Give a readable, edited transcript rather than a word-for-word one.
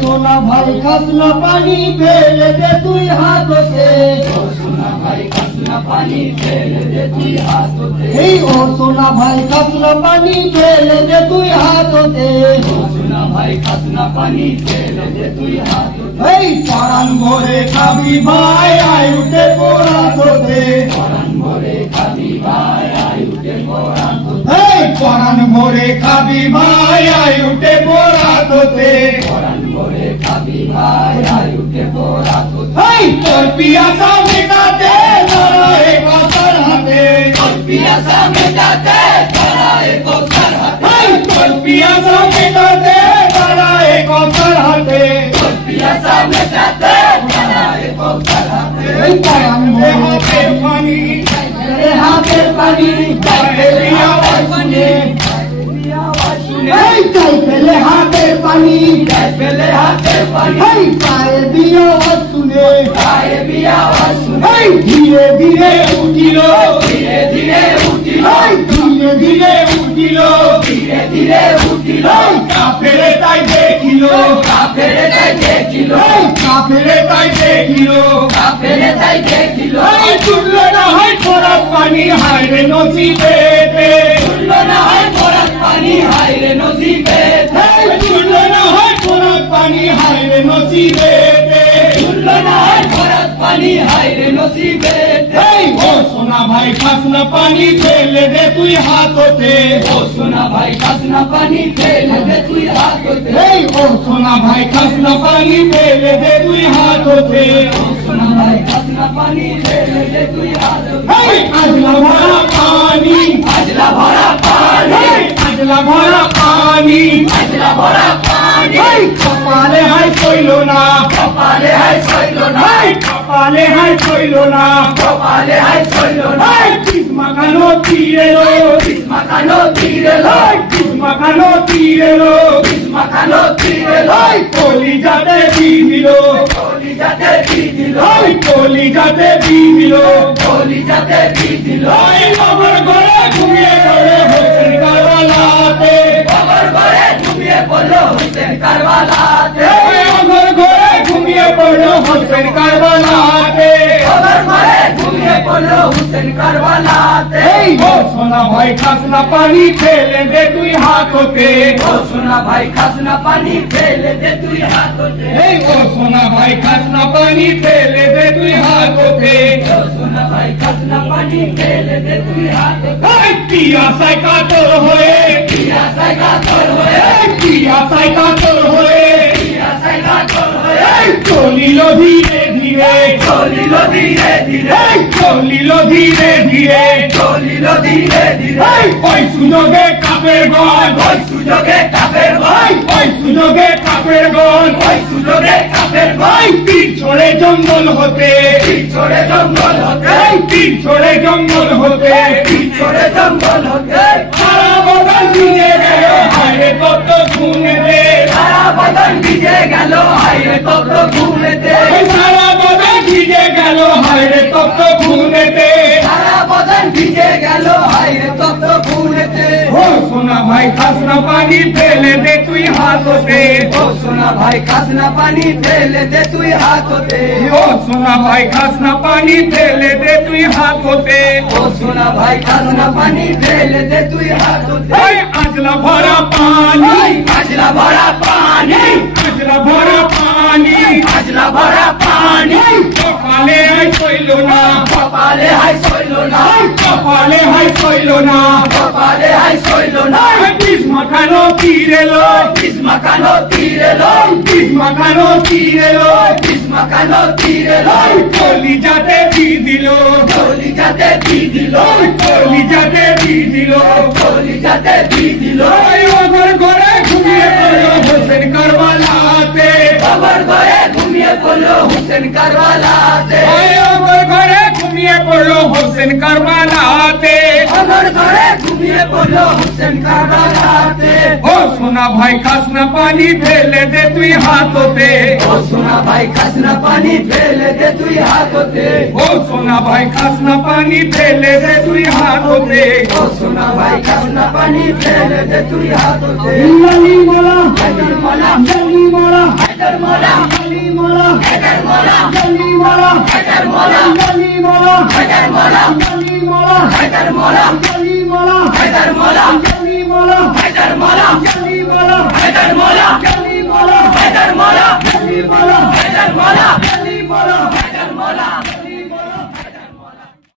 সোনা ভাই খাসনা পানি ফেলে দে তুই হাততে ও সোনা ভাই খাসনা পানি ফেলে দে তুই হাততে এই ও সোনা ভাই খাসনা পানি ফেলে দে তুই হাততে ও সোনা ভাই খাসনা পানি ফেলে দে তুই হাততে এই পরাণ ভরে খাবি ভাই আয় উঠে পোড়াতে পরাণ ভরে খাবি ভাই আয় উঠে পোড়াতে এই পরাণ ভরে খাবি ভাই আয় উঠে পোড়াতে পরাণ ভরে খাবি ভাই আয় উঠে পোড়াতে এই তোর পিয়াসা মেটাতে লড়াই কসার হাতে তোর পিয়াসা মেটাতে লড়াই কসার হাতে এই তোর পিয়াসা মেটাতে লড়াই কসার হাতে তোর পিয়াসা মেটাতে লড়াই কসার হাতে এই পরাণ ভরে পানি হাতের পানি ফেলে আওয়াজ শুনে এই তাই ফেলে হাতের পানি ফেলে হাতের পানি এই পায়ে দিয়ে আওয়াজ শুনে পায়ে দিয়ে আওয়াজ শুনে এই ধীরে ধীরে উঠিল ধীরে ধীরে উঠিল ধীরে ধীরে উঠিল ধীরে ধীরে উঠিল কাফেরে তাই দেখিল কাফেরে তাই দেখিল কাফেরে তাই দেখিল কাফেরে তাই দেখিল এই ছুটল না হয় ফোরাত পানি হায় রে নসিবেতে ছুটল না হয় ফোরাত পানি হায় রে নসিবেতে ছুটল না হয় ফোরাত পানি হায় রে নসিবেতে ছুটল না হয় ফোরাত পানি হায় রে নসিবেতে এই ও সোনা ভাই খাসনা পানি ফেলে দে তুই হাততে ও সোনা ভাই খাসনা পানি ফেলে দে তুই হাততে এই ও সোনা ভাই খাসনা পানি ফেলে দে তুই হাততে ও সোনা ভাই খাসনা পানি ফেলে দে তুই হাততে এই আজলা ভরা পানি আজলা ভরা পানি আজলা ভরা পানি আজলা ভরা পানি এই কপালে হায় কইলো না কপালে হায় কইলো না কপালে হায় কইলো না কপালে হায় কইলো না মাখানো তীরে লো মাখানো তীরে লো মাখানো তীরে লো মাখানো তীরে লো কলি যাতে দিল কলি যাতে দিল কলি যাতে দিল কলি যাতে দিল আমার ঘরে ঘুমিয়ে পড়ে হোসেন কারবালাতে আমার ঘরে ঘুমিয়ে পড়লো হোসেন কারবালাতে আমার ঘরে ঘুমিয়ে পড়লো হোসেন কারবালাতে আমার ঘরে ঘুমিয়ে পড়লো হোসেন কারবালাতে ও সোনা ভাই খাসনা পানি ফেলে দে তুই হাততে ও সোনা ভাই খাসনা পানি ফেলে দে তুই হাততে এই ও সোনা ভাই খাসনা পানি ফেলে দে তুই হাততে ও সোনা ভাই খাসনা পানি ফেলে দে তুই হাততে এই পিয়াসায় কাতর হয়ে পিয়াসায় কাতর হয়ে পিয়াসায় কাতর হয়ে পিয়াসায় কাতর হয়ে চলিল ধীরে ধীরে চলিল ধীরে ধীরে চলিল ধীরে ধীরে চলিল ধীরে ধীরে ওই সুযোগে কাপের গন ওই সুযোগে কাপের গন ওই সুযোগে কাপের গন ওই সুযোগে কাপের গন তীর ছড়ে জঙ্গল হতে তীর ছড়ে জঙ্গল হতে তীর ছড়ে জঙ্গল হতে তীর ছড়ে জঙ্গল হতে সারা বদন ভিজে গেল হায়রে কত ঘুমেতে সারা বদন ভিজে গেল হায়রে কত ঘুমেতে সারা বদন ভিজে গেল হায়রে কত ঘুমেতে সারা বদন ভিজে গেল হায়রে কত ঘুমেতে ও সোনা ভাই খাসনা পানি ফেলে দে তুই হাততে ও সোনা ভাই খাসনা পানি ফেলে দে তুই হাততে ও সোনা ভাই খাসনা পানি ফেলে দে তুই হাততে ও সোনা ভাই খাসনা পানি ফেলে দে তুই হাততে ওই আজলা ভরা পানি আজলা ভরা পানি আজলা ভরা পানি আজলা ভরা পানি কপালে হাই কইলো না কপালে হাই কইলো না কপালে হাই কইলো না কপালে হাই কইলো না বিষ মাখানো তীরে লো বিষ মাখানো তীরে লো বিষ মাখানো তীরে লো বিষ মাখানো তীরে লো কলি যাতে দিল কলি যাতে দিল কলি যাতে দিল কলি যাতে দিল আমার ঘরে ঘুমিয়ে পড়লো হোসেন কারবালাতে আমার ঘরে ঘুমিয়ে পড়লো হোসেন কারবালাতে আমার ঘরে ঘুমিয়ে পড়লো হোসেন কারবালাতে আমার ঘরে ঘুমিয়ে পড়লো হোসেন কারবালাতে ও সোনা ভাই খাসনা পানি ফেলে দে তুই হাততে ও সোনা ভাই খাসনা পানি ফেলে দে তুই হাততে ও সোনা ভাই খাসনা পানি ফেলে দে তুই হাততে ও সোনা ভাই খাসনা পানি ফেলে দে তুই হাততে জলদি মোলা জলদি মোলা हैदर मौला अली मौला हैदर मौला अली मौला हैदर मौला अली मौला हैदर मौला अली मौला हैदर मौला अली मौला हैदर मौला अली मौला हैदर मौला अली मौला हैदर मौला अली मौला हैदर मौला अली मौला